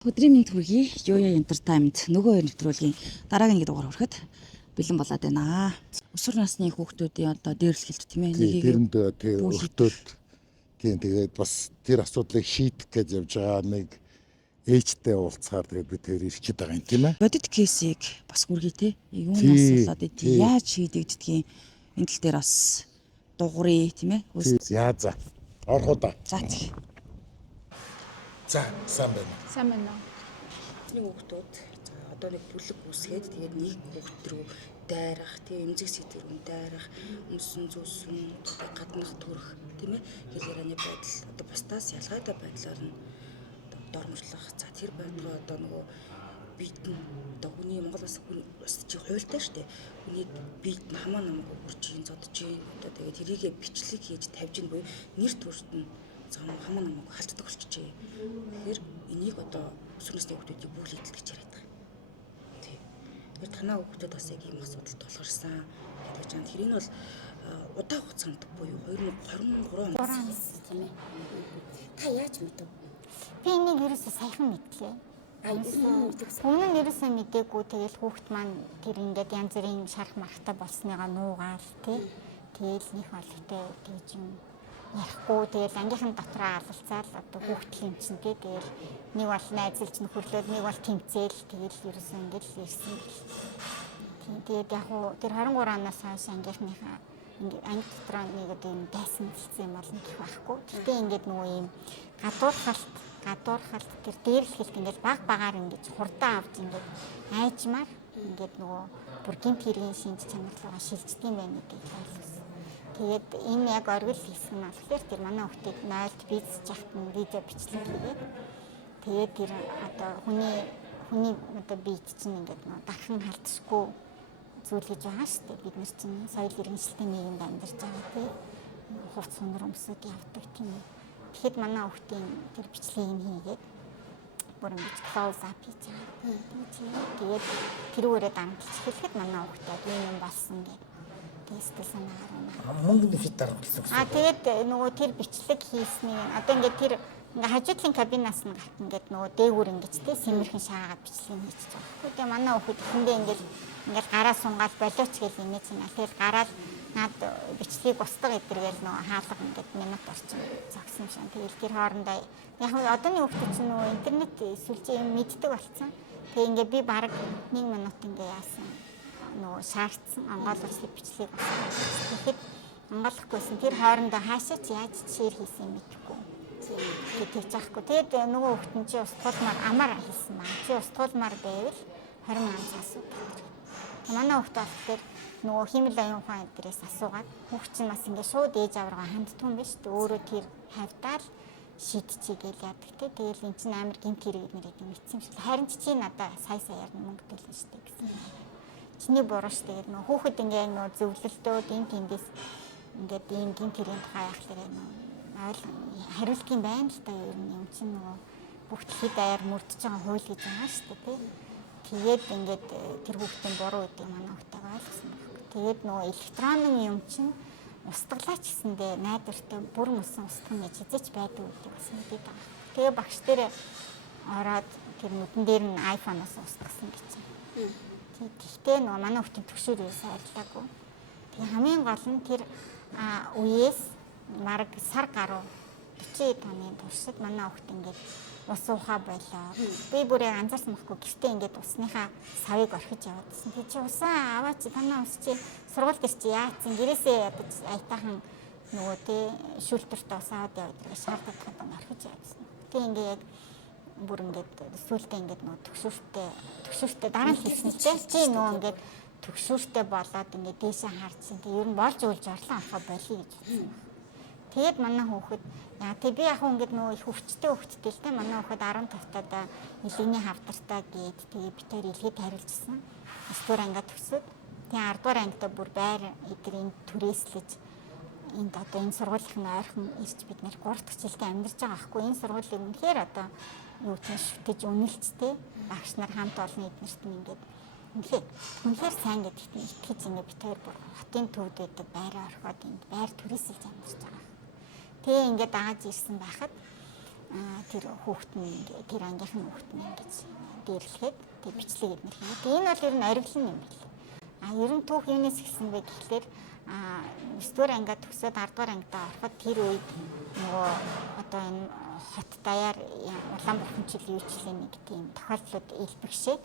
Өдрийн мэнд хүргэе. Юуя Entertainment нөгөө хоёр нэвтрүүлгийн дараагийн нэг дугаар хүрэхэд бэлэн болоод байна. Өсвөр насны хүүхдүүдийн одоо дээрлэхэлт тийм ээ. Тэрэнд өөртөө тэгээд бас тэр асуудлыг шийдэх гэж явж байгаа нэг ээжтэй уулзахаар тэгээд бид тэр ирчээд байгаа юм тийм ээ. Бодит кейсийг бас хүргэе те. Юунаас болоод яаж шийдэгддгийг энэ тал дээр бас дуурай тийм ээ. Яа за. Орхоо да. За тийм. За сайн байна. Сайн байна уу? Нэг хүүхдүүд одоо нэг бүлэг үүсгээд тэгээд нэг хүүхд рүү дайрах, тийм эмзэг сэтгүүн дайрах, өмсөн зүсэн, гаднах төрөх, тийм ээ. Хэл ярианы байдал одоо бусдаас ялгаатай байдлаар нь дормжлох. За тэр байдгаа одоо нөгөө биед нь одоо хүний Монгол бас чи хуйлтай шүү дээ. Хүний биед нь хамаа намайг үрж ийн зодж ийн одоо тэгээд тэрийгэ бичлэг хийж тавьж ийн буюу нэр төрөлт нь хамаа намайг халтдаг болчихжээ. Тэгэхээр энийг одоо сүнсний хүмүүсийг бүх нийтлэгч яриад байгаа. Тийм. Тэр танаа хүмүүсд бас яг ийм асуудал тулгарсан гэдэг чинь тэр нь бол удаан хугацаанд буюу 2023 оноос тийм ээ. Та яаж мэдв? Би энийг ерөөсөө саяхан мэдлээ. Өмнө нь ерөөсөө мэдээгүй тэгэл хүүхд маань тэр ингээд янз бүрийн шарах мархтай болсныгаа нуугаал тий. Тэгэл них болготой тэгж юм ярихгүй тэгэл ангийнхан дотроо алалцаал одоо хүүхд хэмчин тий. Тэгэл нэг бол найзалж нөхөрлөөл нэг бол тэмцээл тэгэл ерөөсөө ингээд л ирсэн. Тэгээд яг уу тэр 23 оноос хойш ангийнхныхаа анги дотроо нэг одоо юм дайсан дэлсэн юм болно гэх байхгүй. Тэгтээ ингээд нөгөө юм гадуурхалт тэр дээрлэхэлт ингээд баг багаар ингээд хурдан авч ингээд айжмаар ингээд нөгөө бүр гинт хэргийн шинж чанарлуугаа шилждэг юм байна гэдгийг ойлгосон. Тэгээд энэ яг оргил хэсэг нь болохоор тэр манай хүүхдийг 0-д бийцж яхад видео бичлэг хийгээд тэгээд тэр одоо хүний одоо бийт чинь ингээд нөгөө дахин халтшгүй зүйл гэж байгаа шүү дээ. Бид нар чинь соёл иргэншилтийн нийгэмд амьдарч байгаа тийм хувц сунар өмсөд явдаг тийм. Тэгэхэд манай хүүхдийн тэр бичлэгийг хийгээд бүр ингэж close up хийж байгаа. Тэгээд тэрүүгээрээ дамжиж хэлэхэд манай хүүхдэд юм болсон гэдэг. Тэстэл санаагаар мөнгөний хэд дарагдсан. Тэгээд нөгөө тэр бичлэг хийсний одоо ингээд тэр ингээ хажуудлын кабинаас нь гарт ингээд нөгөө дээгүүр ингэж тий сэмэрхэн шаагаад бичлэг хийчихэж байгаа. Тэгээд манай хүүхэд хүндээ ингээд гараа сунгаад болооч гэж инеж байна. Тэгээд гараад над бичлэгийг устгах эдэргээл нөгөө хаалга ингээд минут орчим зогсон юм шиг. Тэгээд тэр хоорондоо яг одооний хүүхдүүд чинь нөгөө интернет сүлжээ юм мэддэг болсон. Тэгээд ингээд би баг 1 минут ингээ яасан нөгөө шаардсан онгойлгоч бичлэгийг тэгэхэд онгойлгохгүйсэн тэр хоорондоо хаашаа ч яаж шир хийсэн юм мэдэхгүй. Тэгж яахгүй. Тэгээд нөгөө хүүхдэн чи устгуулмаар амар хэлсэн маа. Чи устгуулмаар байвал 20 мянган асуу. Манай хүүхд болохоор нөгөө химэл аюун ухаан эдрээс асуугаад хүүхд чинь бас ингээ шууд ээж аваргаа ханддаг юм биш үү? Өөрөө тэр хавтаал шийдчихийгээл яадаг те. Тэгэл эн чинь амар гинт хэрэг нэр гэдэг мэдсэн юм шиг. Харин чи надаа сая мөнгө төлнө штэ гэсэн. Чиний буруу ш. Тэгээд нөгөө хүүхэд ингээ нөгөө зөвлөлтөө энэ тэндээс ингээд ийм гинт хэрэг тухай яхахлаар хариулт юм байна л та ер нь юм чинь нөгөө бүх дэлхийд даяар мөрдөж байгаа хууль гэж байгаа шүү дээ тий. Тэгээд ингээд тэр хүүхдийн буруу гэдэг манай хүүхдээ ойлгосон байна. Тэгээд нөгөө электронын юм чинь устгалаач гэсэндээ найдвартай бүр мөсөн устгах гэж хизээч байдаг гэдэг бас мэдээд байгаа. Тэгээ багш дээр ороод тэр нүдэн дээр нь iPhone-оос устгасан гэж байна. Гэхдээ нөгөө манай хүүхдийн төгшөр юу сайрлаагүй. Тэгээ хамгийн гол нь тэр үеэс марг сар гаруй 40 тонны туршид манай хүүхд ингээд ус уухаа болоо. Би бүрээ анзаарсан байхгүй гэртээ ингээд усныхаа савыг орхиж яваадсэн. Тэг чи усаа аваач танаа ус чи сургууль дээр чи яатсан гэрээсээ ядаж айтаахан нөгөө тий шүүлтүртээ ус аваад яваад шаарддаг хатан орхиж яваадсэн. Тэг ингээд яг бүр ингээд сүултээ ингээд нөгөө төгшөөртөө дараа нь хийсэн л дээ. Чи нөгөө ингээд төгшөөртөө болоод ингээд дээшээ харцсан. Тэг ер нь болж уйлж орлоо авах болиё гэж хэлсэн. Тэгээд манай хүүхэд яа тэг би яг ингээд нөгөө их өвчтэй л дээ манай хүүхэд 15 таа элэгний хавтартаа гээд тэгээ би тэр илгээд хариулжсэн. 9 дугаар ангид төгсөөд тэгээ 10 дугаар ангид бүр байр эдрийн түрээслэж энд одоо энэ сургуулийн ойрхон ирж бид нэр 3 дахь жилдээ амьдарч байгаа байхгүй энэ сургуулийн үнэхээр одоо юу ч шүтэж үнэлцтэй багш нар хамт олон эднэрт ингээд үнэхээр сайн гэдэгт итгэж ингээд би тэр бүр хотын төвд байдаг байраа орхоод энд байр түрээсэлж амьдарч байгаа. Тэгээ ингээд дааж ирсэн байхад тэр хүүхэд нь тэр ангийнхан хүүхэд нь ингэж дээрлэхэд тэг бичлэг эднэр хийе. Тэг энэ бол ер нь ориглон юм байна. Ер нь түүх юунаас эхэлсэн бэ гэхлээр 9-р ангиа төгсөөд 10-р ангидаа ороход тэр үед нөгөө одоо энэ хот даяар Улаанбаатар жилийн үечлэлийн нэг тийм тохиолдлууд илбэгшээд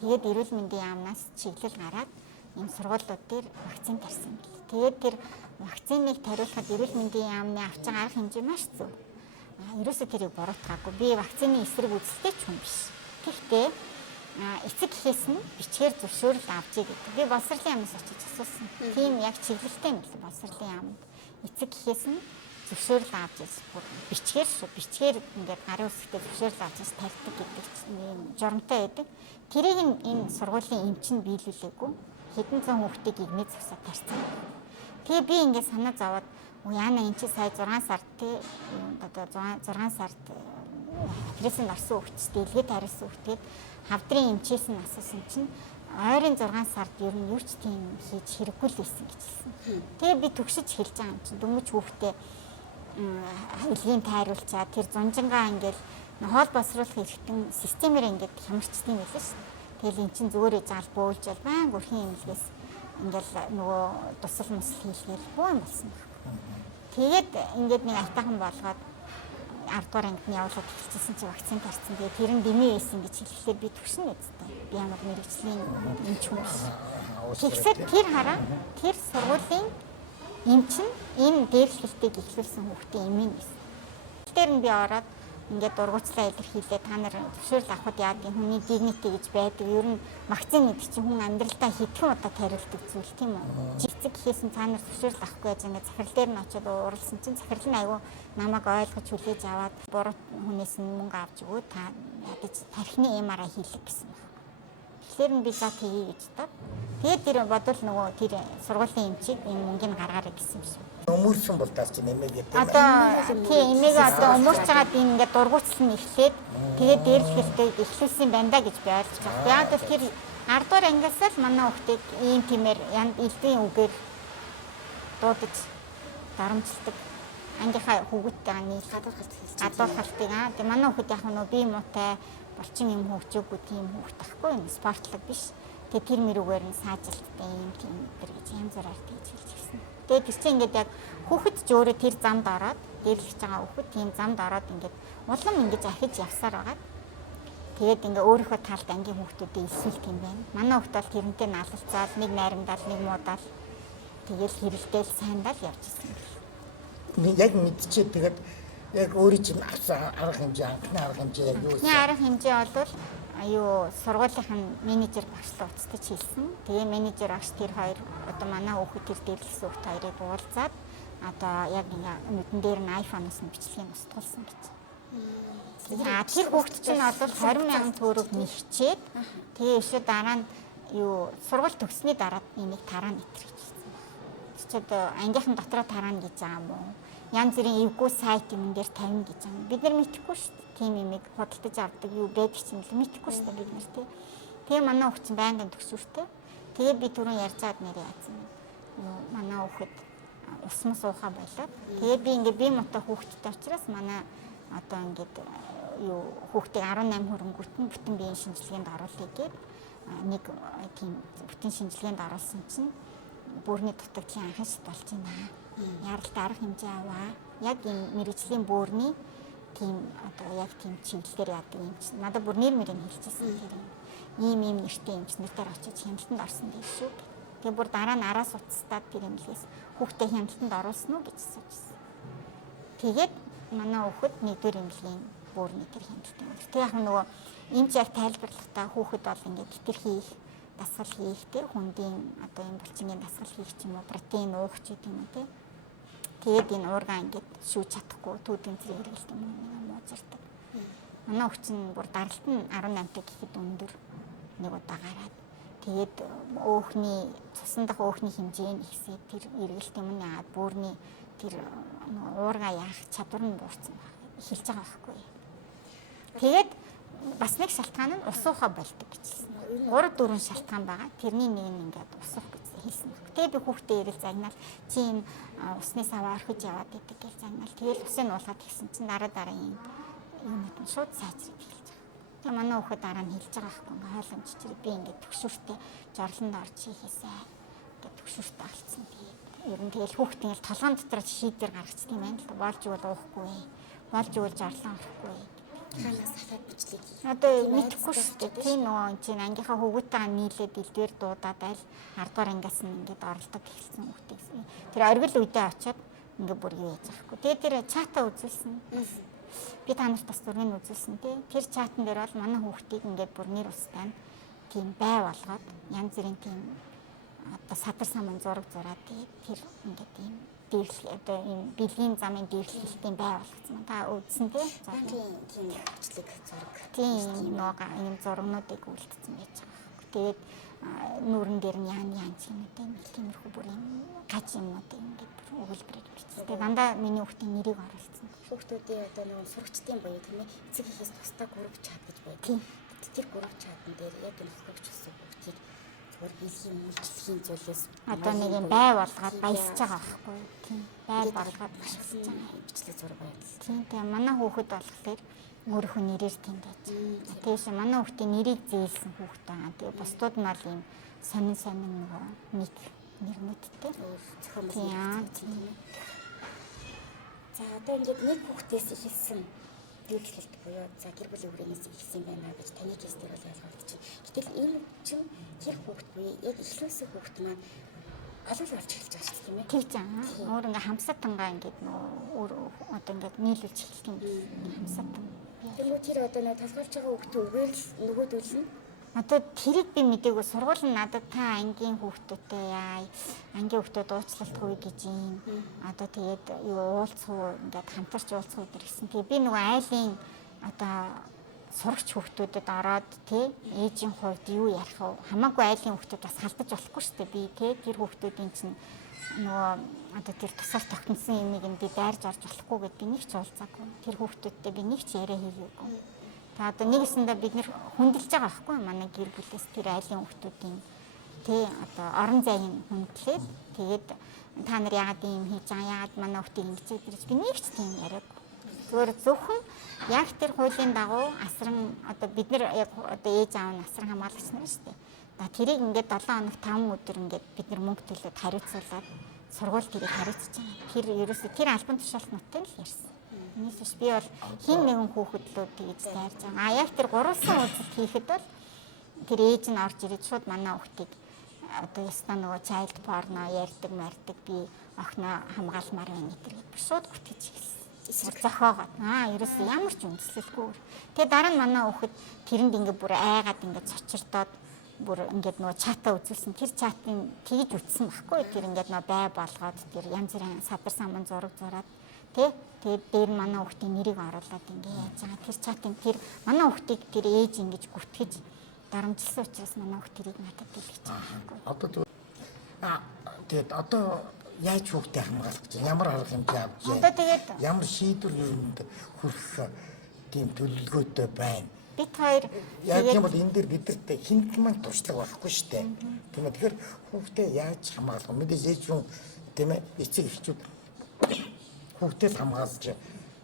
тэгээд эрүүл мэндийн яамнаас чиглэл гараад энэ сургуулиуд дээр вакцин тарьсан юм. Тэгээд тэр вакциныг тариулахад эрүүл мэндийн яамны авч байгаа арга хэмжээ маш зөв. Ерөөсөө тэрийг буруутгаагүй. Би вакцины эсрэг үзэлтэй ч хүн биш. Гэхдээ эцэг гэхээс нь бичгээр зөвшөөрөл авчий гэдэг. Би боловсролын яамнаас очиж асуусан. Тийм яг чиглэлтэй юм л боловсролын яамд. Эцэг гэхээс нь зөвшөөрөл авч ирсэн. Бичгээр ингээд гарын үсгтээ зөвшөөрөл авч ирсэн тарьдаг гэдэг юм журамтай байдаг. Тэрийг энэ сургуулийн эмчин биелүүлээгүй. Хэдэн зуун хүүхдийг игнээ зөксөд тарьсан. Тэгээ би ингээд санаа зовоод яана энэ чи сая 6 сард тий одоо 6 сард пресэнд орсон хүүхдтэй дэлгээд хариулсан хүүхдэд хавдрын эмчээс нь асуусан чинь ойрын 6 сард ер нь юу ч тийм хийж хэрэггүй л байсан гэж хэлсэн. Тэгээ би төгсөж хэлж байгаа юм чинь дөнгөж хүүхдээ хэлгийн тайруулчаад тэр зунжингаа ингээл хоол босруулах хэрэгтэн системээр ингээд хямарчдаг юм байлаа шүү. Тэгэл эн чинь зүгээр заал бөөлж баян өрхийн эмнэлгээс ингээл нөгөө тусал мусал хийлгээл боо юм болсон. Тэгээд ингээд нэг айтаахан болгоод 10-р ангид явуулаад эхэлчихсэн чи вакцин тарьсан. Тэгээд тэр нь дэмий байсан гэж хэлэхдээ би төгснө үстэй. Би ямар мэрэгжлийн эмч хүн биш. Тэгсэд тэр хараа тэр сургуулийн эмч нь энэ дээрлэлтийг эхлүүлсэн хүүхдийн эмийн байсан. Тэр нь би ороод ингээд дургуцлаа илэрхийлээ та нар зөвшөөрөл авахд яадаг хүний дигнити гэж байдаг. Ер нь вакцин гэдэг чинь хүн амьдралдаа хэдхэн удаа тариулдаг зүйл тийм үү? Эцэг гэхээс нь та нар зөвшөөрөл авахгүй гэж ингээд захирал дээр нь очиод ууралсан чинь захирал нь айгүй намайг ойлгож хүлээж аваад буруу хүнээс нь мөнгө авч өгөө та ядаж тархины MRI хийлэг гэсэн байна. Тэгэхээр би за тгий гэж таа. Тэгээд тэр бодвол нөгөө тэр сургуулийн эмчийг энэ мөнгөний гаргаарай гэсэн юм шиг. Өмөрсөн бол тас чи нэмээгээ тийм. Одоо тийм эмээг одоо өмөрч байгаа тийм ингээд дургуутал нь эхлээд тэгээд дээрлэхтэй эхлүүлсэн байна да гэж би ойлгож байна. Яг л тэр 10-р ангиас л манай хүүхдийг ийм тиймэр элдвийн үгээр дуудаж дарамжилдаг. Ангийнхаа хүүхэдтэйгээ нийлж гадуурхалтыг тийм манай хүүхэд яг нөгөө бие муутай болчин юм хөгжөөгүй тийм хүүхэд тахгүй юм спортлог биш. Тэгээд тэр мөрөөр нь саажилттай юм тийм өдр гэж янз бүрээр тэгж хэлж ирсэн. Тэгээд тэр чинь ингээд яг хүүхэд ч өөрөө тэр замд ороод дээрлэж байгаа хүүхэд тийм замд ороод ингээд улам ингэж ахиж явсаар байгаа. Тэгээд ингээ өөрийнхөө талд ангийн хүүхдүүдэд илсүүлт юм байна. Манай хүүхд бол тэрнтэй налалцаад нэг найрамдаал нэг муудаал тэгээд хэрэлдээл сайндаа л явж ирсэн. Яг мэдчихээ тэгээд яг өөрөө чинь авсан арга хэмжээ анхны арга хэмжээ яг юу вэ? Арга хэмжээ бол сургуулийн менежер багшлаа уцтаж хэлсэн. Тэгээ менежер багш тэр хоёр одоо манай хүүхэд тэр дээрлсэн хүүхд хоёрыг уулзаад одоо яг нүдэн дээр нь iPhone-оос нь бичлэгийг устгуулсан гэж. Тэр хүүхэд чинь бол 20,000 төгрөг нэгчээд тэгээ өшөө дараа нь сургууль төгссөний дараа энийг тараа нэтэр гэж хэлсэн. Чи одоо ангийнхан дотроо тараа гэж байгаа юм уу? Янз бүрийн эвгүй сайт юм дээр тавина гэж байгаа. Бид нар мэдэхгүй шүү дээ. Тийм имийг худалдаж авдаг юу байдаг чинь л мэдэхгүй шүү дээ бид нар тий. Тэгээ манай хүүхд чинь байнгын төгсвөртэй. Тэгээ би түрүүн ярьж байгаад нэр яасан юм. Манай хүүхэд ус мус уухаа болоод тэгээ би ингээ бие муутай хүүхэдтэй учраас манай одоо ингээд хүүхдийг 18 хөрөнгөт нь бүтэн биеийн шинжилгээнд оруулъя гээд нэг тийм бүтэн шинжилгээнд оруулсан чинь бүрний дутагдлын анхаас болж байна. Яралтай арга хэмжээ аваа. Яг энэ мэрэгжлийн бөөрийн тийм одоо яг тийм чиглэлээр яадаг юм чинь. Надад бүр нэр мөрийг хэлчихсэн тэр юм. Ийм нэртэй юм чинь нэрээр очиж хяналтанд орсон гэж шүү. Тэгээ бүр дараа нь араас уцстаад тэр юмлээс хүүхдээ хяналтанд оруулсан уу гэж асуужсэн. Тэгээд манай хүүхэд нэгдүгээр эмнэлгийн бөөрийн тэр хяналтанд орсон. Тэгээ яг нөгөө эмч яг тайлбарлахдаа хүүхэд бол ингээд тэр хийх дасгал хийх тэр хүндийн одоо юм булчингийн дасгал хийх ч юм уу протеин уух ч гэдэг юм те. Тэгээд энэ уургаа ингээд шүүж чадахгүй түүдийн зэрэг хэрэглэдэг юм муужирдаг. Манай өвчин бүр даралт нь 18-тай гэхэд өндөр нэг удаа гараад тэгээд өөхний цусан дах өөхний хэмжээ нь ихсээд тэр эргэлт юмны яагаад бөөрийн тэр уургаа яах чадвар нь буурсан эхэлж байгаа байхгүй. Тэгээд бас нэг шалтгаан нь ус уухаа болдог гэж хэлсэн. 3-4 шалтгаан байгаа. Тэрний нэг нь ингээд ус уух гэж хэлсэн. Тэгээ би хүүхдээ ирэл загнаал чи энэ усны саваа орхиж яваад идэг гэж загнаал. Тэгэл усын уулгаад гисэн чинь дараа дараагийн юмуд нь шууд сайжрах эхэлж байгаа. Тэгээ манай хүүхэд дараа нь хэлж байгаа байхгүй ингээ хойломжчээр би ингээ төгшөртэй жорлонд орж хийхээсээ ингээ төгшөртэй болцсон. Ер нь тэгэл хүүхдийн л толгойн дотор шийдвэр гаргачихсан юм байна л да. Болж ивэл уухгүй, болж ивэл жорлон орохгүй. Ханаас хахад бичлэг. Одоо мэдхгүй шүү дээ. Тийм нөгөө чинь ангийнхаа хүүхдтэйгээ нийлээд элдвэр дуудаад айл 10 дугаар ангиас нь ингээд оролдоод эхэлсэн хүүхдийг. Тэр оргил үедээ очиод ингээд бүр юу яаж байхгүй. Тэгээ тэр чата үзүүлсэн. Би та нарт бас зургийг үзүүлсэн тий. Тэр чатан дээр бол манай хүүхдийг ингээд бүр нэр устай тийм бай болгоод янз бүрийн тийм одоо садар самын зураг зураад тэр ингээд тийм дэвлэг одоо ийм бэлгийн замын дэвлэгтэй бай болгоцсон. Та үзсэн тий? Тийм бичлэг зураг. Тийм нөгөө ийм зургнуудыг үлдсэн байж байгаа. Тэгээд нүүрэн дээр нь яан чимэтэй тиймэрхүү бүр юм гаж юмнуудыг ингээд өгүүлбэрээр бичсэн. Тэгээд дандаа миний хүүхдийн нэрийг оруулсан. Хүүхдүүдийн одоо нэг сурагчдын буюу тийм ээ эцэг эхээс тусдаа групп чат гэж байдаг. Тийм. Тэр групп чатн дээр яг энэ сурагч гэсэн хүүхдийг зүгээр бэлгийн үйлчлэгийн зүйлээс Одоо нэг юм бай болгоод баясаж байгаа байхгүй тийм бай болгоод маш олон бичлэг зураг байдаг. тийм тэгээ манай хүүхэд болохоор өөрийнхөө нэрээр тэнд байж. Тэгээс манай хүүхдийн нэрийг зээлсэн хүүхэд байгаа. Тэгээ бусдууд нь бол юм сонин нөгөө нэг нэрнүүдтэй. Зохиомжтой Тийм. тийм ээ. За одоо ингээд нэг хүүхдээс ихэлсэн дэвлэлт буюу за гэр бүлийн хүрээнээс ихэлсэн байна гэж таны кейс дээр бол ойлгогдчих. Гэтэл энэ чинь тэр хүүхд буюу яг ихлүүлсэн хүүхд маань алал болж эхэлж байгаа шүү дээ тийм ээ. Тэгж аа. Өөр ингээ хамсатангаа ингээд нөгөө өөр одоо ингээд нийлүүлж эхэлт юм. Хамсатан. Тэгвэл тэр одоо нэг талхалж байгаа хүүхдээ үгээр л нөгөөдөл нь Одоо тэрийг би мдээгүй сургууль нь надад та ангийн хүүхдүүдтэй яа ангийн хүүхдүүд уучлалтгүй гэж юм. Одоо тэгээд юу уулзах ингээд хамтарч уулзах өдөр гэсэн. Тэгээ би нөгөө айлын одоо сурагч хүүхдүүдэд ороод тий ээжийн хувьд юу ярих вэ? Хамаагүй айлын хүүхдүүд бас халдаж болохгүй шүү дээ. Би тий тэр хүүхдүүдийн чинь нөгөө одоо тэр тусаар тогтносон юмыг нь би дайрж орж болохгүй гэд би нэг ч уулзаагүй. Тэр хүүхдүүдтэй би нэг ч яриа хийгээгүй. Та одоо нэгэсэндээ бид нэр хүндэлж байгаа байхгүй манай гэр бүлээс тэр айлын хүүхдүүдийн тий одоо орон зайг хүндлээд тэгээд та нар яагаад ийм хийж байгаа яагаад манай хүүхдийг ингэж гэж би нэг ч тийм яриаг. Зүгээр зөвхөн яг тэр хуулийн дагуу асран одоо бид нар яг одоо ээж аав нь асран хамгаалагч нар шүү дээ. За тэрийг ингээд 7 хоног 5 өдөр ингээд бид нар мөнгө төлөөд хариуцуулаад сургууль тэрийг хариуцж байгаа. Тэр ерөөсөө тэр альбом тушаалтнуудтай л ярьсан. Нийсвч би бол хин нэгэн хүүхэдлөө тэгж дайрж байгаа. А яг тэр гурван үйлдэл хийхэд бол тэр ээж нь орж ирээд шууд манай хүүхдийг одоо ястаа нөгөө child porno ярьдаг мардаг би охиноо хамгаалмаар байна гэдэг шууд гүтгэж хэлсэн. Зохиогоод ерөөсөө ямар ч үндэслэлгүй. Тэгээ дараа нь манай хүүхэд тэрэнд ингээ бүр айгаад ингээ цочирдоод бүр ингээд нөгөө чата үзүүлсэн. Тэр чатын тэгж үтсэн байхгүй. Тэр ингээд нөгөө бай болгоод тэр янз бүрийн садар саман зураг зураад тэгээд дээр манай хүүхдийн нэрийг оруулаад ингээ яаж байгаа. Тэр чатын тэр манай хүүхдийг тэр ээж ингэж гүтгэж дарамжилсан учраас манай хүүхд тэрийг надад дэлгэж байгаа. Тэгээд одоо яаж хүүхдээ хамгаалах гэж ямар арга хэмжээ авч Одоо тэгээд ямар шийдвэр юунд хүрэх тийм төлөвлөгөөтэй байна. бид хоёр Яг юм бол энэ дээр бидэрт хинт маань туршлага байхгүй шүү дээ. Тийм ээ. Тэгэхээр хүүхдээ яаж хамгаалах вэ? Мэдээж ээж хүн тийм ээ эцэг эхчүүд хүүхдээ хамгаалж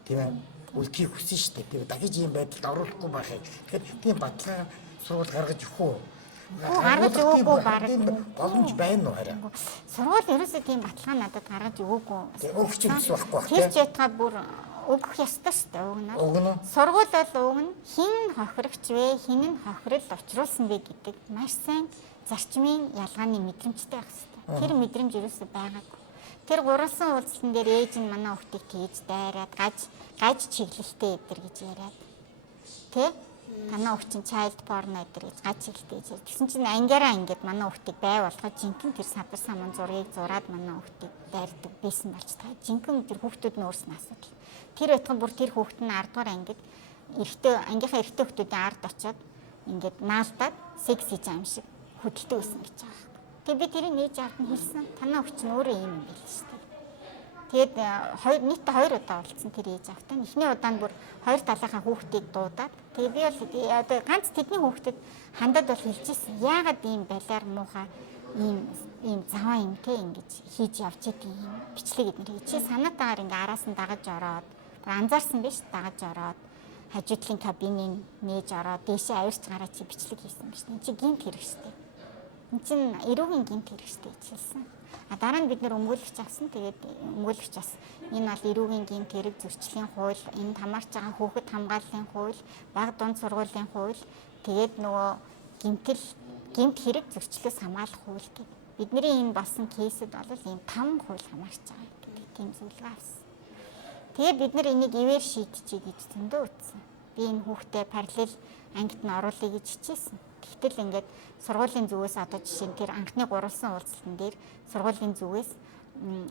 тийм ээ үлдхийг хүсэн шүү дээ. Тийм дахиж ийм байдалд оруулахгүй байхыг. Тэгэхээр тийм баталгаа сургууль гаргаж өгөх үү? гаргаж өгөөгүй бараг боломж байна уу хараа? сургууль ерөөсөө тийм баталгаа надад гаргаж өгөөгүй. Өгч юмс байхгүй бах Тэр тийм. ч ятгаа бүр өгөх ёстой шүү дээ өгнө. Өгнө. Сургууль бол өгнө. Хин хохирогч вэ? Хин нь хохирол учруулсан бэ гэдэг маш сайн зарчмын ялгааны мэдрэмжтэй байх хэрэгтэй. Тэр мэдрэмж ерөөсөө байгаагүй. Тэр гурван үйлчлэн дээр ээж нь манай хүүхдийг тгийж дайраад гаж чиглэлтэй өдр гэж яриад. Тэ? Манай хүүхд чинь child porno өдр гэж гаж чиглэлтэй гэж. Тэгсэн чинь ангиараа ингээд манай хүүхдийг бай болгоод жинхэнэ тэр садар саман зургийг зураад манай хүүхдийг дайрдаг байсан болж байгаа. Жинхэнэ тэр хүүхдүүд нь өөрснөө асуудал. Тэр байтхан бүр тэр хүүхэд нь 10 дугаар ангид эрэгтэй ангийнхаа эрэгтэй хүүхдүүдийн ард очиод ингээд наалдаад секс хийж байгаа юм шиг хөдөлтөө байсан гэж байгаа. Тэгээ би тэрийг нээж аваад нь хэлсэн. Танаа хүүхд чинь өөрөө юм байл шүү дээ. Тэгээд нийт 2 удаа уулзсан тэр ээж автай. Эхний удаа нь бүр 2 талынхаа хүүхдийг дуудаад тэгээ би бол одоо ганц тэдний хүүхдэд хандаад бол хэлчихсэн. Яагаад ийм балиар муухай ийм заваа юм те ингэж хийж явж идэг юм бичлэг эднэр. Чи санаатаагаар ингээ араас нь дагаж ороод анзаарсан биз дагаж ороод хажуудлын кабиныг нээж ороод дээшээ авирч гараад чи бичлэг хийсэн биш. Энд чи гинт хэрэг штэ. Энд чин эрүүгийн гинт хэрэг штэ хэлсэн. А дараа нь бид нэр өмгөөлөгч авсан. Тэгээд өмгөөлөгч бас энэ бол эрүүгийн гинт хэрэг зөрчлийн хууль, энд хамаарч байгаа хүүхэд хамгааллын хууль, бага дунд сургуулийн хууль, тэгээд нөгөө гинт хэрэг зөрчлөөс хамгаалах хууль гэдэг. Бидний энэ болсон кейсэд бол ийм 5 хууль хамаарч байгаа гэдэг тийм зөвлөгөө авсан. Тэгээд бид нар энийг ивэр шийдчихье гэж зөндөө утсан. Би энэ хүүхдээ параллел ангид нь оруулъя гэж хичээсэн. Тэгтэл ингээд сургуулийн зүгээс одоо жишээ нь тэр анхны гурвалсан уулзалтан дээр сургуулийн зүгээс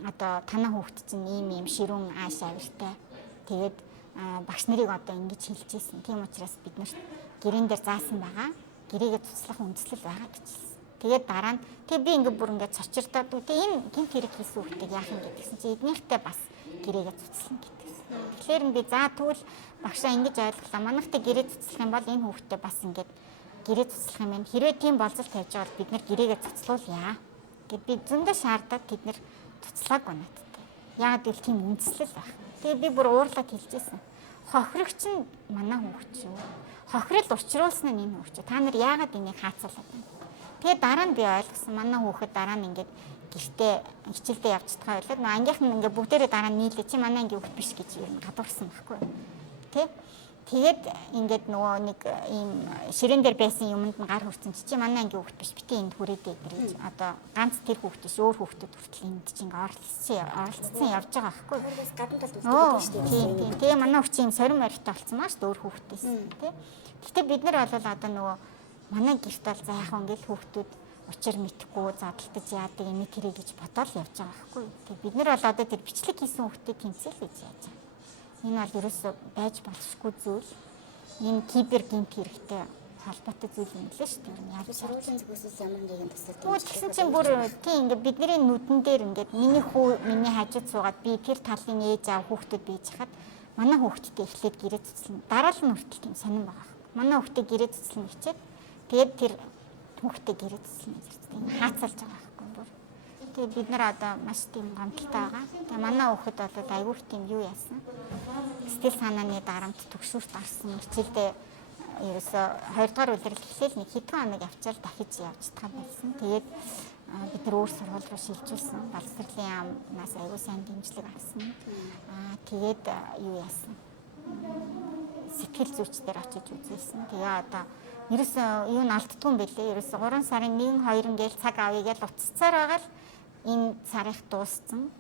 одоо танаа хүүхд чинь ийм ширүүн ааш авиртай. Тэгээд багш нарыг одоо ингэж хэлжсэн. Тийм учраас бид нарт гэрэн дээр заасан байгаа. Гэрээгээ цуцлах үндслэл байгаа гэж хэлсэн. Тэгээд дараа нь би ингээд бүр ингээд цочирдоод үгүй энэ гинт хэрэг хийсэн хүүхдийг яах юм гэдгсэн чи эднийхтэй бас гэрээгээ цуцлана гэдгсэн. Тэгэхээр би за тэгвэл багшаа ингэж ойлголоо. Манайхтай гэрээ цуцлах юм бол энэ хүүхдэд бас ингээд гэрээ цуцлах юм байна. Хэрвээ тийм болцол тавьж байгаа бол бид нэр гэрээгээ цуцлуулъя. Гэт би зөндөө шаардаад тэд нэр цуцлаагүй надтай. Яагаад гэвэл тийм үндслэл байх. Тэгээд би бүр уурлаад хэлжсэн. Хохирогч нь манай хүүхд шүү. Хохирол учруулсан нь энэ хүүхд. Та нар яагаад энийг хаацуулаад байна? Тэгээд дараа нь би ойлгосон. Манай хүүхэд дараа нь ингээд гэртээ хичээлдээ явж чадхаа байлаа. Нөө ангийнхан ингээд бүгдээрээ дараа нь нийлээ чи манай ангийн хүүхэд биш гэж юм гадуурсан байхгүй. Тэ? Тэгээд ингээд нөгөө нэг ийм ширээн дээр байсан юмд нь гар хүрсэн чи манай ангийн хүүхэд биш битээ энд хүрээдээ гэж одоо ганц тэр хүүхэд биш өөр хүүхдүүд хүртэл энд чи ингээд оролцсон явж байгаа байхгүй. Гадна талд үздэг шүү дээ. Тийм. Тэгээ манай хүүхд чинь сорим морьтой болсон маш өөр хүүхдээс тий. Гэхдээ бид нар бол одоо нөгөө манай гэрт бол за яах вэ ингээл хүүхдүүд учир мэдхгүй задлтаж яадаг юм тэрэ гэж бодоод явж байгаа байхгүй. Тэг бид нар бол одоо тэр бичлэг хийсэн хүүхдэд тэмцэл гэж яаж байгаа. Энэ бол ерөөсөө байж болохгүй зүйл. Энэ кибер гинт хэрэгтэй холбоотой зүйл юм лээ шүү дээ. Яг сургуулийн зүгээс ямар нэгэн тусал тэгсэн чинь бүр тийм ингээд бидний нүдэн дээр ингээд миний хүү миний хажууд суугаад би тэр талын ээж аав хүүхдэд бийж хахад манай хүүхдэд эхлээд гэрээ цуцлана. Дараа л нь хүртэл тийм сонирн байгаа. Манай хүүхдэд гэрээ цуцлана гэчээд тэгээд тэр хүүхдэд гэрээ цуцлана гэж хаацалж байгаа байхгүй бүр. Тэгээд бид нар одоо маш тийм гомдолтой байгаа. Тэгээд манай хүүхэд бол айгүй тийм юу яасан. Сэтгэл санааны дарамт төгшүүрт орсон хичээлдээ ерөөсө 2 дугаар үлрэл эхлээл нэг хэдэн хоног явчаал дахиж явж чадсан байсан. Тэгээд бид нар өөр сургууль руу шилжүүлсэн. Боловсролын яамнаас аюул сайн дэмжлэг авсан. Тэгээд юу яасан. Сэтгэл зүйчдэр очиж үзүүлсэн. Тэгээ одоо ерөөсө юу н алддгүй юм бэлээ. Ерөөсө 3 сарын 1 2 ингээл цаг авъя гэж утцаар байгаа л энэ сарынх дууссан.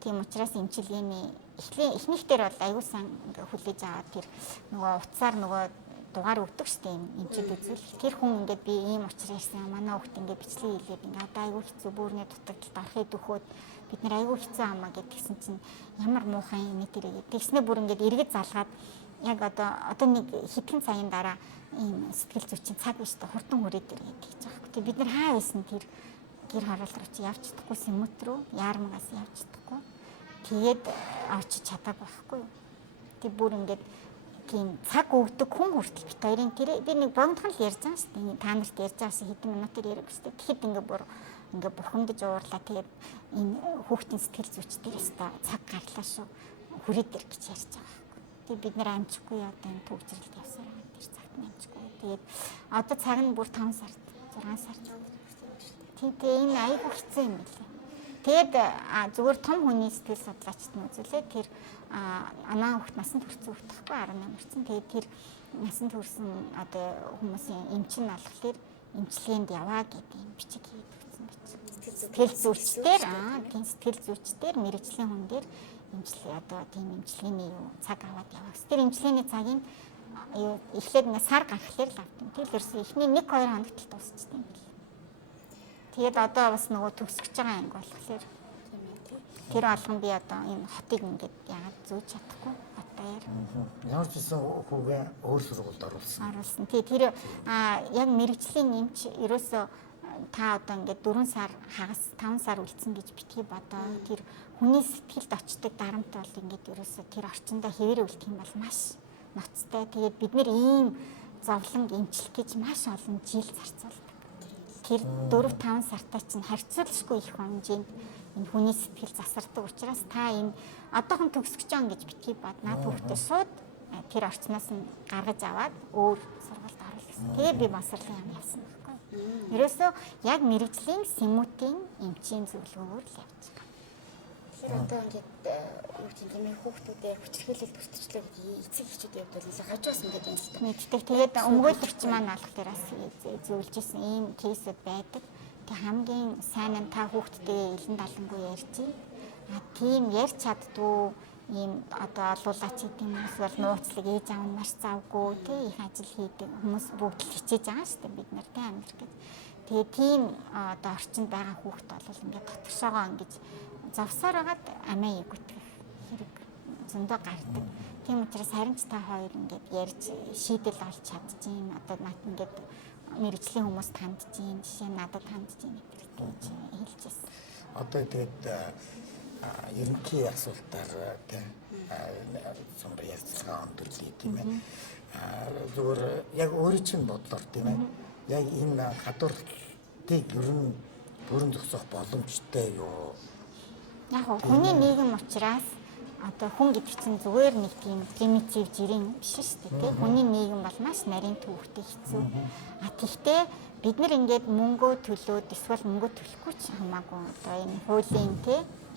Тийм учраас эмчилгээний эхнийхтэр бол аюул сайн хүлээж аваад тэр нөгөө утсаар нөгөө дугаар өгдөг штеп эмчид үзвэл тэр хүн ингээд би ийм учраас ирсэн манай хүүхд ингээд бичлэг хийлээд ингээд одоо аюул хэцүү бүрний дутагдалд орохыг дөхөөд бид нар аюул хэцүү амаа гэдгсэн чинь ямар муухай юм тэрийг тэгснэ бүр ингээд эргэж залгаад яг одоо нэг хэдхэн цагийн дараа ийм сэтгэл зүйчийн цаг биш та хурдан хүрээд ирээд гэж байгаа хэрэг. Бид нар хаа байсан тэр гэр хороолол руу чи явж чадахгүй сэмэт рүү яармагаас явж чадахгүй. Тэгээд очиж чадаагүй байхгүй юу. Тэг бүр ингээд тийм цаг өгдөг хүн хүртэл бит хоёрын тэр би нэг богдхон л ярьж байгаа шүү дээ. Та нарт ярьж байгаас хэдэн минутаар яриаг шүү дээ. Тэгэхэд ингээд бүр ингээд бурхамдаж уурлаа. Тэгээд энэ хүүхдийн сэтгэл зүйч дээрээс та цаг гарлаа шүү. Хүрээд ир гэж ярьж байгаа. Тэгээд бид нэр амжихгүй одоо энэ төгжрэлд явсаар байгаа тэр цагт амжихгүй. Тэгээд одоо цаг нь бүр 5 сар 6 сар. Тэгээд энэ айгүй хэцүү юм лээ. Тэгээд зүгээр том хүний сэтгэл судлаачд нь үзүүлээ тэр анаа хүүхд насанд хүрсэн хүүхд тахгүй 18 хүрсэн. Тэгээд тэр насанд хүрсэн одоо хүмүүсийн эмчин алхахлаар эмчилгээнд яваа гэдэг юм бичиг хийгээд өгсөн байж. Сэтгэл зүйчдэр тийм сэтгэл зүйчдэр мэрэгжлийн хүн дээр эмчилгээ одоо тийм эмчилгээний юу цаг аваад яваа. Тэр эмчилгээний цагийн эхлээд нэг сар гарахлаар л авсан. Тэгэл эхний 1-2 хоногт л дуусчихсан юм байна. Тэгээд одоо бас нөгөө төгсөж байгаа анги болохоор тэр болгон би одоо энэ хотыг ингээд яагаад зөөж чадахгүй хатаяар. Ямар ч гэсэн хүүгээ өөр сургуульд оруулсан. Тий тэр яг мэрэгжлийн эмч ерөөсөө та одоо ингээд 4 сар хагас 5 сар үлдсэн гэж битгий бодоо. Тэр хүний сэтгэлд очдог дарамт бол ингээд ерөөсөө тэр орчиндөө хэвээр үлдэх юм бол маш ноцтой. Тэгээд бид нэр ийм зовлон эмчлэх гэж маш олон жил зарцуулдаг. Тэр 4-5 сартаа чинь харьцуулшгүй их хэмжээнд энэ хүний сэтгэл засардаг учраас та энэ одоохон төгсөж байгаа гэж битгий бод. Наад хүүхдээ шууд тэр орчноос нь гаргаж аваад өөр сургуульд оруулсан. Тэгээ би боловсролын яам явсан байхгүй. Ерөөсөө яг мэрэгжлийн сэмүүдийн эмчийн зөвлөгөөр л явж байгаа. Тэгэхээр одоо ингээд юу гэх юм бэ хүүхдүүдээ хүчирхийлэл бүртчлээ гэдэг эцэг эхчүүдийн хувьд бол илүү хажуус ингээд юм л та. Мэддэг. Тэгээд өмгөөлөгч маань болохоор бас зөвлөжсэн ийм кейсүүд байдаг. Тэг хамгийн сайн нь та хүүхдтэй элен далангуй ярьчих. Тийм ярьж чаддгүй ийм одоо олуулаач гэдэг юм бол нууцлаг ээж аав нь маш завгүй тий их ажил хийдэг хүмүүс бүгд л хичээж байгаа шүү дээ бид нар тий Америкт. Тэгээ тийм одоо орчинд байгаа хүүхд бол ингээд дотгошоогоо ингэж завсаар хагаад амиа игүтгэх хэрэг зөндөө гардаг. Тийм учраас харин ч та хоёр ингээд ярьж шийдэл олж чадчихин. Одоо над ингээд мэрэгжлийн хүмүүс тандчихин. Жишээ нь надад тандчихин гэдэг гэж хэлчихсэн. Одоо тэгээд ерөнхий асуултаар тийм сумбар ярьцгаа өндөрлөе тийм ээ. Зүгээр яг өөрийн чинь бодлоор тийм ээ. Яг энэ гадуурлыг ер нь бүрэн зогсоох боломжтой юу? Яг хүний нийгэм учраас одоо хүн гэдэг чинь зүгээр нэг тийм примитив жирийн биш шүү дээ. Хүний нийгэм бол маш нарийн төвөгтэй хэцүү. Тэгтээ бид нар ингээд мөнгөө төлөөд эсвэл мөнгө төлөхгүй ч хамаагүй одоо энэ хуулийн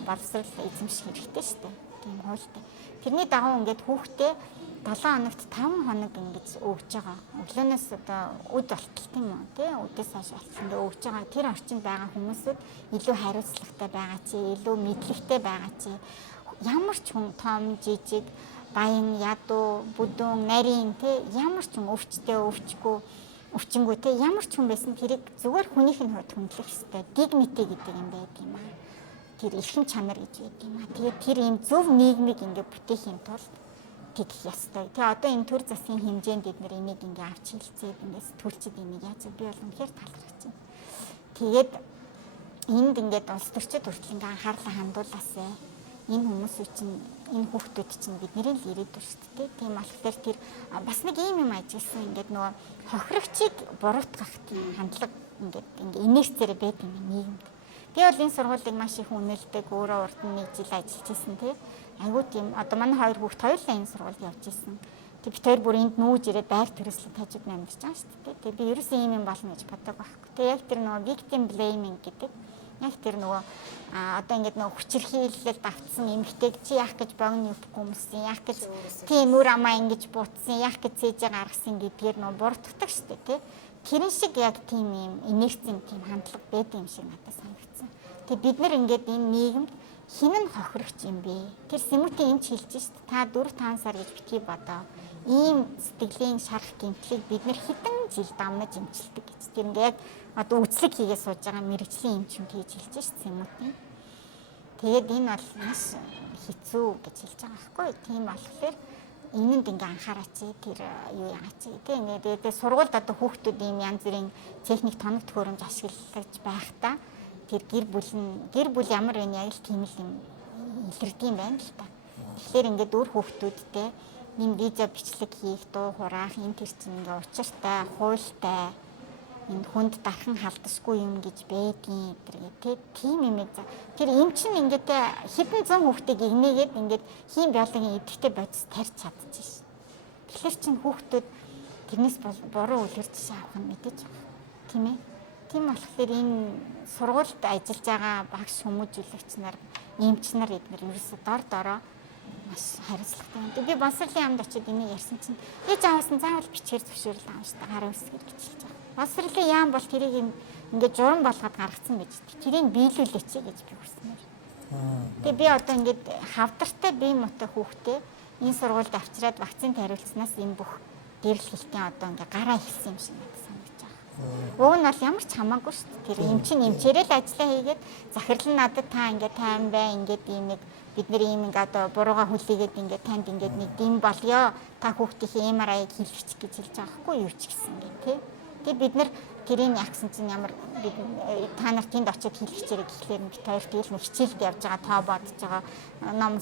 боловсрол эзэмших хэрэгтэй шүү дээ. Тийм хуультай. Тэрний дагуу ингээд хүүхдээ 7 хоногт 5 хоног ингэж өгж байгаа. Өглөөнөөс одоо үд болтол тийм үү тий үдээс хойш болтол өгж байгаа. Тэр орчинд байгаа хүмүүсүүд илүү хариуцлагатай байгаа чи, илүү мэдлэгтэй байгаа чи. Ямар ч хүн том, жижиг, баян, ядуу, бүдүүн, нарийн тий ямар ч хүн өвчтэй, өвчнгүү тий ямар ч хүн байсан тэрийг зүгээр хүнийх нь хувьд хүндлэх хэрэгтэй. Дигнити гэдэг юм байдаг юм аа. Тэр эрхэм чанар гэж байдаг юм аа. Тэгээд тэр ийм зөв нийгмийг ингээ бүтээхийн тулд тэгэх ёстой. Тэгээ одоо энэ төр засгийн хэмжээнд бид нар энийг ингээ авч хэлцээд ингээ сэтгүүлчид энийг яаж би бол үнэхээр талархаж байна. Тэгээд энд ингээд улс төрчид хүртэл ингээ анхаарлаа хандуулаасай. Энэ хүмүүсүүд чинь энэ хүүхдүүд чинь бидний л ирээдүйн шүү дээ. Тийм болохоор тэр бас нэг юм ажилласан ингээд нөгөө хохирогчийг буруутгах тийм хандлага ингээд инерцээр байдаг юм нийгэмд. Би бол энэ сургуулийг маш их үнэлдэг. Өөрөө урд нь 1 жил ажиллаж ирсэн тий. Айгуу тийм одоо манай хоёр хүүхд хоёулаа энэ сургуульд явж ирсэн. Тэг бид хоёр бүр энд нүүж ирээд байр төрөслөд хажууд амьдарч байгаа шүү дээ. Тэг би ерөөсөө юм болно гэж боддог байхгүй. Тэг яг тэр нөгөө victim blaming гэдэг яг тэр нөгөө одоо ингээд нөгөө хүчирхийлэлд автсан эмэгтэйг чи яах гэж богино өвөхгүй юмсан яах гэж тийм үр амаа ингэж буутсан яах гэж цээжээ гаргасан гэдгээр нөгөө бурддаг шүү дээ тий. Тэрэн шиг яг тийм юм инерцийн тийм хандлага байдаг юм шиг надад санагдсан. Тэг бид нар ингээд энэ нийгэмд хин нь хохирогч юм бэ? Тэр Сэмүтийн эмч хэлж шít. Та 4-5 сар гэж битгий бодоо. Ийм сэтгэлийн шарах гэмтлийг бид нар хэдэн жил давнаж эмчилдэг гэж. Тэр ингээд яг одоо үцлэг хийгээд сууж байгаа мэрэгжлийн эмчүүд хийж хэлж шít Сэмүтийн. Тэгээд энэ бол маш хэцүү гэж хэлж байгаа байхгүй. Тийм болохоор энэнд ингээ анхаараач тэр юу яагач тийм ингээд сургуульд одоо хүүхдүүд ийм янз бүрийн техник тоног төхөөрөмж ашиглаж байхдаа тэр гэр бүл ямар вэ яг л тийм л юм илэрдэг юм байна л та. Тэгэхээр ингээд өөр хүүхдүүдтэй энэ видео бичлэг хийх, дуу хураах энэ тэр чинь ингээ учиртай, хуультай энэ хүнд дархан халдашгүй юм гэж байдгийн тэр тийм юм ээ. Тэр эм чинь ингээд хэдэн зуун хүүхдийг игнэгээд ингээд хийм биологийн идэвхтэй бодис тарьж чадчихжээ. Тэгэхээр чин хүүхдүүд тэрнээс буруу үлгэр жишээ авах нь мэдээж байна. Тийм ээ. Тийм болохоор энэ сургуульд ажиллаж байгаа багш хүмүүжүүлэгч нар, эмч нар эдгээр ерөөсө дор дороо маш хариуцлагатай байна. Би боловсролын яамд очиод энийг ярьсан чинь ээж аваас нь заавал бичгээр зөвшөөрөл авах шүү дээ. Гарын үсгээр гэж хэлж байгаа. Боловсролын яам бол тэрийг ингээд журам болгоод гаргацсан байж дээ. Тэрийг биелүүлээч гэж би хүснээр. Тэгээ би одоо ингээд хавдартай бие муутай хүүхдээ энэ сургуульд авчираад вакцины хариулцснаас энэ бүх гэрэл хэлтийн одоо ингээд гараа ихсэн юм шиг надад санагдаж байна. Уг нь бол ямар ч хамаагүй шүү дээ. Тэр эмч нь эмчээрээ л ажиллаа хийгээд захирал нь надад та ингээд тайван бай ингээд ийм нэг бид нэр ийм ингээд одоо бурууга хүлээгээд ингээд танд ингээд нэг дэм болёо та хүүхдийн MRI-г хийлгэж гэж хэлж байгаа хгүй юу ч гэсэн ингээд тий. Тэгээ бид нар тэрийг ягсан чинь ямар та нар тэнд очиод хийлгэчээрэй гэхлээр бид хоёр тэгэл нэг хичээлд явж байгаа тоо бодож байгаа ном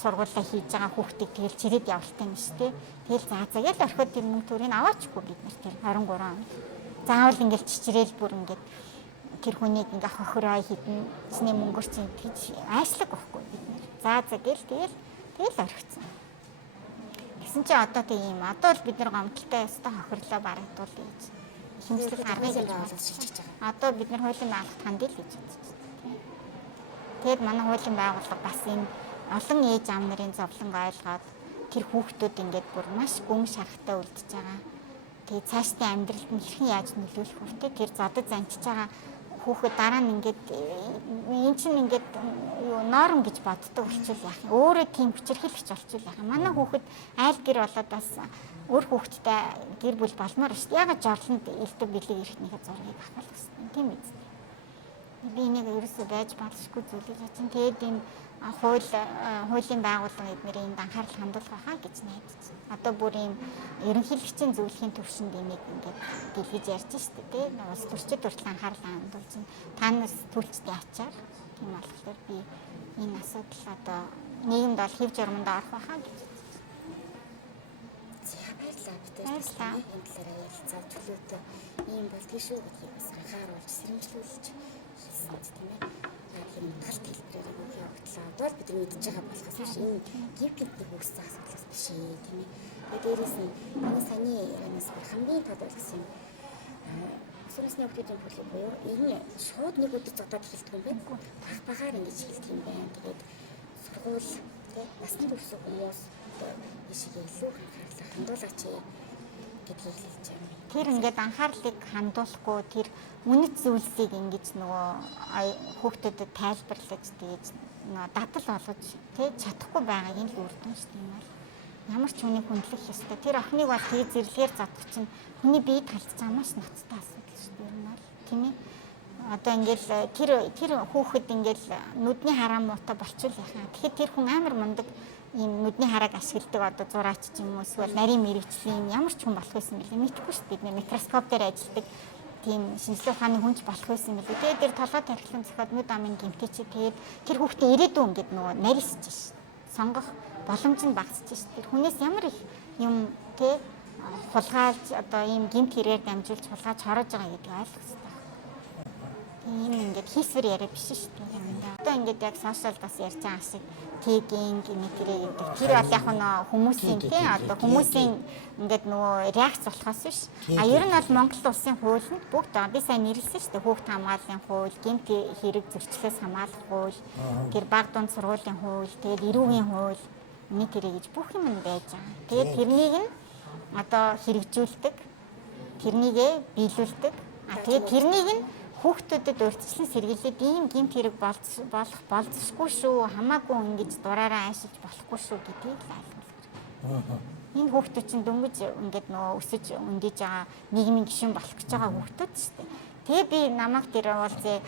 сургуулаа хийж байгаа хүүхдийг тэгэл чирээд явуултай юм шүү дээ. Тэгэл заазагээл орхиод тэр мөнгө төрийг аваачгүй бид нар тэр 23 он. Заавал ингээд чичрээл бүр ингээд тэр хүнийг ингээ хохироо хідэн чиний мөнгөөр чинь тэгж айшлаг байхгүй бид нар. Заазагээл тэгэл орхицсан. Тэгсэн Тэгсэн чи одоо тийм одоо л бид нар гомдолтой ястаа хохирлоо барагдуул гэж хэмжлэг гаргая гэж байгууллагаас шилжиж байгаа. одоо бид нар хуулийн байгууллагт хандъя л гэж бодчих. Тэгэд манай хуулийн байгууллага бас энэ олон ээж аав нарын зовлон ойлгоод тэр хүүхдүүд ингээд бүр маш гүн шарахтай үлдчихэж байгаа. Тэгээд цаашдын амьдралд нь хэрхэн яаж нөлөөлөх вэ? Тэр зодод занчиж байгаа хүүхэд дараа нь ингээд эн чинь ингээд юу норм гэж боддог болчихвол яах юм. Өөрөө тийм хүчирхийлэгч болчихвол яах юм. Манай хүүхэд айл гэр болоод бас өөр хүүхэдтэй гэр бүл болмоор шүү дээ. Ягаад жорлонд элдв бэлэг ирэхнийхээ зургийг авах гэсэн. Тийм биз. Би энийг ерөөсөө байж болшгүй зүйл гэж чинь тэгээд энэ хуулийн байгууллага эднэрийн анхаарал хандуулах байхаа гэж найдаж. Одоо бүр ийм ерөнхийлөгчийн зөвлөхийн төвшөнд энийг ингээд дэлгэж ярьж штэ тий. Бас төрчид хүртэл анхаарал хандуулж чинь танаас түлчтэй ачаар тийм болохоор би энэ асуудал одоо нийгэмд бол хэв журманд орох байхаа гэж. Баярлалаа бид энэ талаараа ярилцаад чөлөөтэй ийм болдгий шүү гэдгийг бас анхааруулж сэрэмжлүүлж хийсэн тийм ээ. Тийм талт хэлбэрээр үг явууллаа. Одоо бид нар мэдж байгаа болохоос биш энэ гив гинтний хөөссөн асуудлаас биш тийм ээ. Тэгээд дээрээс нь манай саяны ярианаас хамгийн тод ойлгосон юм. Сүнсний өвчтөлийн бүлэг буюу энэ шууд нэг өдөр зодоод эхэлдэг юм байна. Багаар ингэж эхэлдэг юм байна. Тэгээд сургууль тийм насны төвсөн хүмүүс ишиг илүү анхаарлаа хандуулаач гэдгийг хэлж байгаа. Тэр ингээд анхаарлыг хандуулахгүй тэр үнэт зүйлсийг ингэж нөгөө хүүхдэдэд тайлбарлаж тэгэж дадал болгож тий чадахгүй байгааг нь л үрдэн шүү дээ юм бол ямар ч хүний хүндлэх ёстой. Тэр охиныг бол тэгээ зэрлэгээр задах чинь хүний бие талцж байгаа маш ноцтой асуудал шүү дээ юм бол тийм ээ. Одоо ингээл тэр хүүхэд ингээл нүдний хараа муутай болчихвол яхаа. Тэгэхээр тэр хүн амар мундаг ийм нүдний харааг ашигладаг одоо зураач ч юм уу эсвэл нарийн мэрэгчлийн ямар ч хүн болох байсан бэлээ мэдэхгүй шүү дээ. Бид нэр микроскоп дээр ажилладаг тийм шинжилгээ ухааны хүнч болох байсан бэлээ. Тэгээд тэр толгой тархилан зохиод нүд амын гэмтээ чи тэгээд тэр хүүхдээ ирээдүйн ингээд нөгөө нарийнсэж ш. Сонгох боломж нь багасч ш. Тэр хүнээс ямар их юм те хулгайлж одоо ийм гэмт хэрээр дамжуулж хулгайж хороож байгаа гэдгийг ойлгох хэрэгтэй. Ийм ингээд хийсвэр яриа биш шүү дээ. Одоо ингээд яг сошиалд бас ярьж байгаа шиг тэгийн гинэтэрээ гэдэг. Тэр бол яг нь хүмүүсийн тий одоо хүмүүсийн ингээд нөгөө реакц болохоос биш. А ер нь бол Монгол улсын хуулинд бүгд байгаа. Би сайн нэрлсэн шүү дээ. Хүүхд хамгааллын хууль, гэмт хэрэг зөрчлөөс хамгаалах хууль, тэр баг дунд сургуулийн хууль, тэгээд эрүүгийн хууль, нэг тэрэ гэж бүх юм нь байж байгаа. Тэгээд тэрнийг нь одоо хэрэгжүүлдэг, тэрнийгээ биелүүлдэг. А тэгээд тэрнийг нь хүүхдүүдэд урьдчилан сэргийлээд ийм гэмт хэрэг болох болцсохгүй шүү, хамаагүй ингэж дураараа айшилж болохгүй шүү гэдгийг л ойлгуулж. Энэ хүүхдүүд чинь дөнгөж ингээд нөгөө өсөж өндөж байгаа нийгмийн гишүүн болох гэж байгаа хүүхдүүд шүү дээ. Тэгээ би намайг тэр уулзээ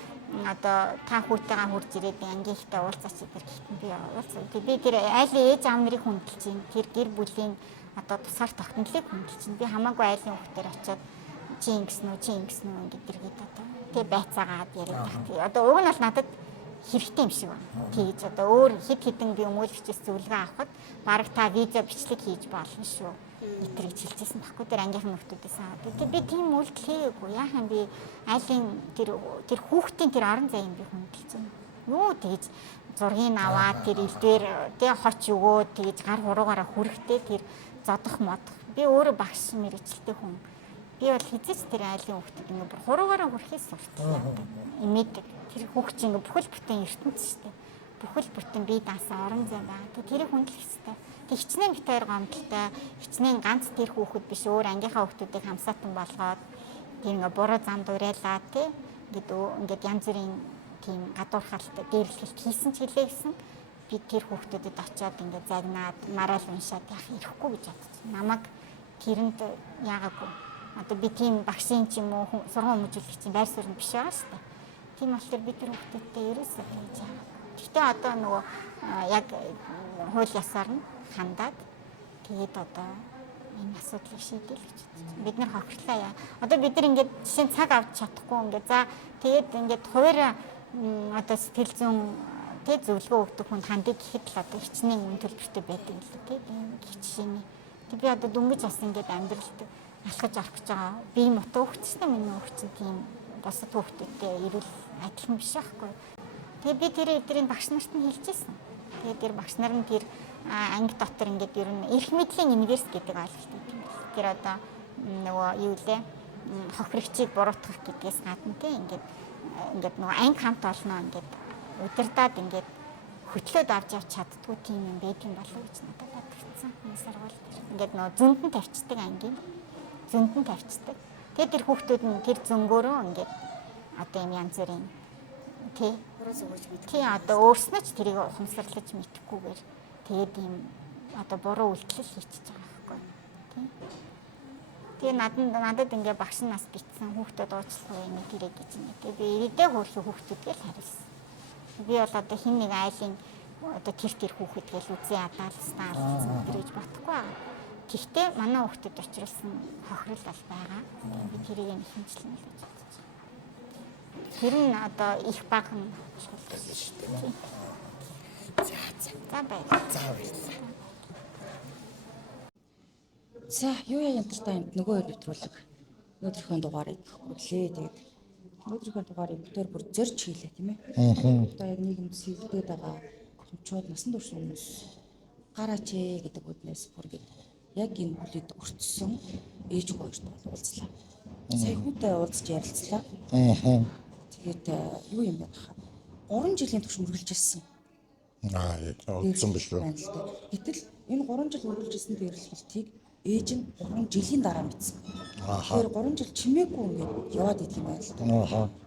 одоо та хүүтэйгээ хурж ирээд ангийнхтай уулзаач гэдэг гэхдээ би уулзаа. Би тэр айлын ээж аав нарыг хүндэлж чинь тэр гэр бүлийн одоо тусгаар тогтнолыг хүндэлж чинь би хамаагүй айлын хүүхдээр очиод чи ингэсэн үү гэдэг одоо тэг байцаагаад яриад байна. Одоо уг нь бол надад хэрэгтэй юм шиг байна. Тэгж одоо өөр хэд хэдэн би өмгөөлөгчөөс зөвлөгөө авахад баг та виза бичлэг хийж болно шүү. Итрийг хэлжсэн баггүй тэр ангийнхан нөхдүүдээс аваад. Тэг би тийм үйлдэл хийгээгүй. Яахан би айлын тэр хүүхдийн тэр орон зайг би хүндэлж байна. Юу тэгж зургийг аваад тэр элдвэр тэг хоч өгөөд тэгж гар хуруугаараа хүрэхтэй тэр зодох модох. Би өөрөө багш мэрэгчлээ хүн. Би бол хизээч тэр айлын хүүхдэд ингэ бүр хуруугаараа хүрэхээс сурталчилаа. Имэдэг. Тэр хүүхд чинь ингэ бүхэл бүтэн ертөнц шүү дээ. Бүхэл бүтэн бие даасан орон зай байгаа. Тэрийг хүндлэх хэрэгтэй. Тэг хичнээн бит хоёр гомдолтой. Хичнээн ганц тэр хүүхэд биш өөр ангийнхаа хүүхдүүдийг хамсаатан болгоод тийм ингэ буруу замд уриалаа тий. Ингээд янз бүрийн тийм гадуурхалтай дээрлэлт хийсэн ч гэлээ гэсэн. Би тэр хүүхдүүдэд очиод ингэ загнаад мараал уншаад яах ирэхгүй гэж бодсон. Намайг тэрэнд яагаагүй. Одоо би тийм багшийн ч юм уу сургууль хүмүүжүүлэгчийн байр суурь биш байгаа шүү дээ. Тийм болохоор би тэр хүүхдүүдтэй ерөөсөө хийж байгаа. Гэхдээ одоо нөгөө яг хууль ёсоор нь хандаад тэгээд одоо энэ асуудлыг шийдэл гэж бодсон. Бид нар хохирлаа яа. Одоо бид нар ингээд жишээ цаг авч чадахгүй ингээд за тэгээд ингээд хуваар одоо сэтгэл зүйн тэг зөвлөгөө өгдөг хүн хандыг гэхэд л одоо хичнээн үн төлбөртэй байдаг л дээ. Тийм жишээний. Тэг би одоо дөнгөж бас ингээд амьдралд алхаж орох гэж байгаа. Би мотоо хөвчтэй миний хөвчин тийм босод хөвгтөдтэй ирүүл адилхан биш байхгүй. Тэгээ би тэр эдрийн багш нарт нь хэлчихсэн. Тэгээ тэр багш нар нь тэр анги дотор ингээд ер нь эрх мэдлийн инверс гэдэг ойлголт гэдэг юм байна. Тэр одоо нөгөө юу лээ хохирогчийг буруутгах гэдгээс гадна тийм ингээд нөгөө анги хамт олноо ингээд удирдаад ингээд хөтлөөд авч явж чаддгүй тийм юм байт юм болов уу гэж надад бодогдсон. Энэ сургууль ингээд нөгөө зөндөн тавьчихдаг ангийн зөндөн тавьчихдаг. Тэгээд тэр хүүхдүүд нь тэр зөнгөөрөө ингээд одоо юм янз бүрийн тий тий одоо өөрснөө ч тэрийг ухамсарлаж мэдэхгүйгээр тэгээд юм одоо буруу үйлдэл хийчихэж байгаа байхгүй тий. Тэгээ надад ингээ багш нас битсэн хүүхдүүд уучлах юм тэрэг гэж нэг. Тэгээ би ирээдээ хөөрхи хүүхдүүдгээ л хариулсан. Би бол одоо хин нэг айлын одоо тэр хүүхэд гэл үзээ адаалснаа алцсан гэж бодохгүй байгаа. Гэхдээ манай хүүхдэд учруулсан хохирол бол байгаа. Би тэрийг нь хэмжлэн л гэж бодож байна. Тэр нь одоо их бага нь шалтгаалж шүү дээ. За баярлалаа. За юу яа entertainment нөгөө хоёр нэвтрүүлэг өнөөдрийнхөө дугаарыг хүлээ. Тэгээд өнөөдрийнхөө дугаарыг бүтээр бүр зорж хийлээ тийм ээ. Одоо яг нийгэмд сэлдээд байгаа хэмчүүд насан турш хүмүүс гараач гэдэг үднээс бүр яг энэ бүлэд өртсөн ээж хоёрт уулзлаа. Сая хүүтэй уулзж ярилцлаа. Тэгээд юу юм бэ хаа? 3 жилийн турш үргэлж ирсэн. Уулзсан биш үү? Гэтэл энэ 3 жил үргэлж ирсэн дээрлэлтийг ээж нь 3 жилийн дараа мэдсэн. Тэгэхээр 3 жил чимээгүй ингээд яваад идэх юм байна л да.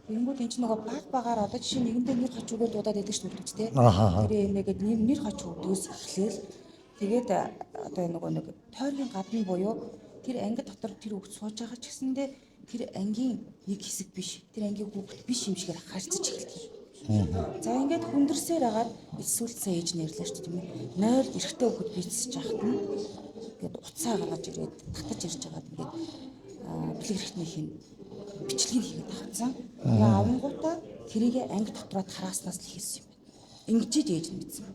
Тэнгүүд энэ ч нөгөө багаар одоо жишээ нэгэндээ нэр хач өгөөд удаад байдаг шүү дээ тий. Тэр нэгэд нэр хач өгдөөс эхлээл тэгээд одоо нөгөө нэг тойргийн гадна буюу тэр анги дотор тэр хүүхд сууж байгаа ч гэсэндээ тэр ангийн нэг хэсэг биш. Тэр ангийн хүүхд биш юм шигээр харьцаж эхэлдэг. За ингээд хүндэрсээр агаад эсвэл сая ээж нэрлээ шүү дээ тийм ээ. Нойр эрэгтэй хүүхд бийцэж яхад нь ингээд уцаа гаргаж ирээд татаж ирж байгаад ингээд бэлгэрхтнийх нь бичлэгийг хийгээд авцсан. Тэгээ авангуудаа тэрийг анги дотроо тарааснаас л хийсэн юм байна. Ингэж ээж нь мэдсэн.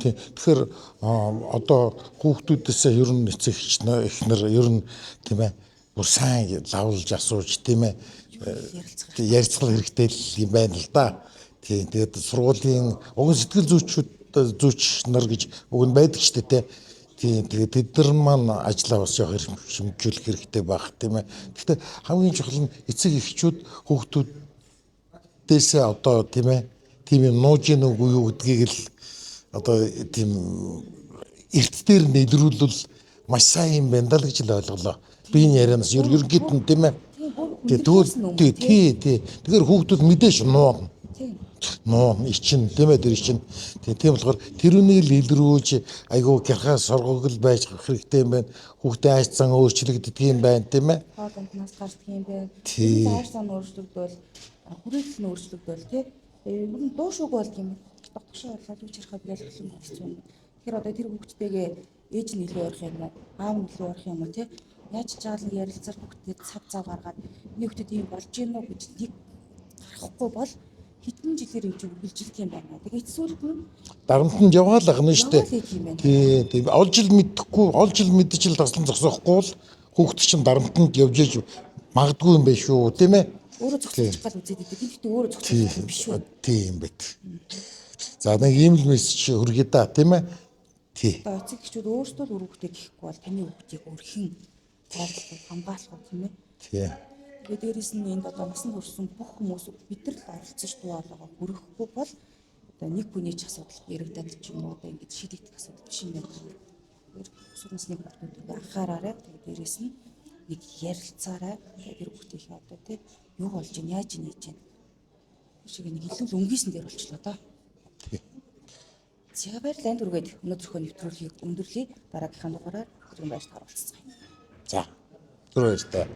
Тий. Тэгэхээр одоо хүүхдүүдээс ер нь эцэг эхнэр ер нь тийм ээ бүр сайн лавлж асууж тийм ээ ярилцах хэрэгтэй юм байна л да. Тий. Тэгээд сургуулийн уг сэтгэл зүйч нар гэж уг нь байдаг ч тийм. Тэгээд тэд нар маань ажлаа бас яг шимжүүлэх хэрэгтэй байх тийм ээ. Гэхдээ хамгийн чухал нь эцэг эхчүүд хүүхдүүдээсээ одоо тийм ээ тийм юм нууж ийн үгүй юу гэдгийг л одоо тийм эрт дээр нэлрүүлвэл маш сайн юм байна даа л гэж л ойлголоо. Би энэ ярианаас ерөнхийд нь тийм ээ. Тэгэхээр хүүхдүүд мэдээж нуун. Нуун ичин тийм ээ тэр ичин. Тийм болохоор тэрүүнийг л илрүүлж айгүй гярхаа сургууль байж хэрэгтэй юм байна. Хүүхдээ айцсан өөрчлөгддөг юм байна тийм ээ. Хоол амтнаас гардаг юм байна. Зааш сан өөрчлөгдөл хүрээлэл нь өөрчлөгдөл тий. Ер нь дуу шууг болд юм. Дотгошоо болоод үуч харахад ялгсан хэцүү юм. Тэгэхээр одоо тэр хүүхдтэйгээ ээж нь илүү ойрох юм уу? Аав нь илүү ойрох юм уу тий? Яаж жаал ярилцаар хүүхдэд цав цав гаргаад нэг хүүхдэд ийм болж гин үү гэж нэг гарахгүй бол хэдэн жилээр ээж үргэлжилдэг юм байна. Тэгээд эцсүүлд нь дарамтнд яваалгана шүү дээ. Тийм. Олж ил мэдчихэл таслан зогсоохгүй бол хүүхд чинь дарамтнд явж иж магадгүй юм байна шүү тийм ээ. Өөрөө зогсож гал үзээд идэв. Гэхдээ өөрөө зогсож юм биш үү? Тийм байт. За нэг ийм л мессеж хүргэе да тийм ээ. Тий. Одоо эцэг эхчүүд өөрсдөө л өрөвхтэй гэхгүй бол таны хүүхдийг өрхийн тайлбар хамгаалах тийм ээ. Тий. Тэгээд дээрэс нь энд одоо насан туршсан бүх хүмүүс бид нар л оролцож дуалгаа хүрэхгүй бол одоо нэг хүний ч асуудал яригдаад ч юм уу одоо ингэж шийдэгдэх асуудал биш юм байна. Тэгэхээр сүнсний хүмүүсийг анхаараарай. Тэгээд дээрэс нь нэг ярилцаарай. Тэр хүүхдийнхээ одоо тий юу болж ийн яаж нээж ийн шиг нэг илүү өнгийсэн дээр болчлоо доо. За баярлалаа түргээд өнөөдрийнхөө нэвтрүүлгийг өндөрлөе. Дараагийнхаа дугаараар хэрэг байж таруулцгаая. За. Түр баярлалаа.